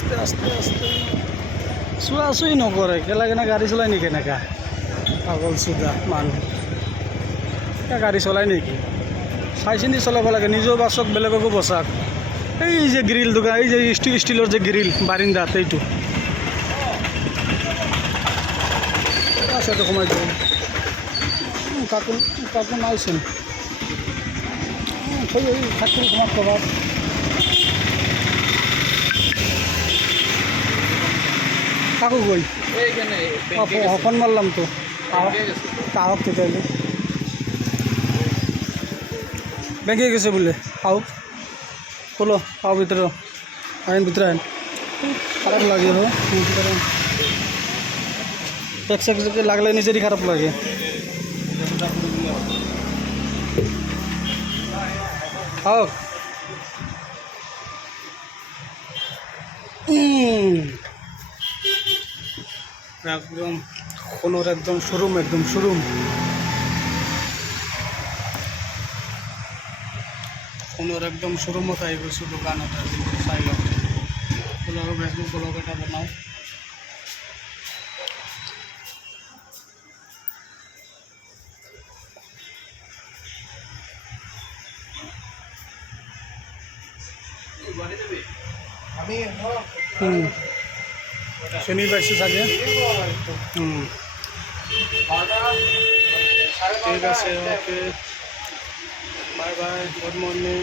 আস্তে আস্তে আস্তে চোৱাচুই নকৰে কেলা কেনে গাড়ী চলাই নেকি এনেকা পাগল চোদা মানুহ গাড়ী চলাই নেকি চাই চিন্তি চলাব লাগে নিজেও বাচক বেলেগকো বচাক এই যে গ্ৰিল দোকান এই যে ষ্টিলৰ যে গ্ৰিল বাৰিন্দাত এইটো আছে তো সোমাই দিওঁ কাকু কাকু নাইচোন থৈ থাকি তোমার প্রভাব কাকু কই ফোন মারলাম তো আহক তেতাইলে ব্যাংকে গেছে বলে আহক বলো আও ভিতরে আইন ভিতরে আইন খারাপ লাগে হো ভিতরে এক সেকেন্ড লাগলে নিজেরই খারাপ লাগে আহক একদম সোণৰ একদম শোরুম সোণৰ একদম শোরুমত আহি গৈছোঁ দোকানত চাই লওক আৰু ফেচবুক ব্লগ এটা বনাওঁ চিনি পাইছোঁ চাগে ঠিক আছে okay bye bye good morning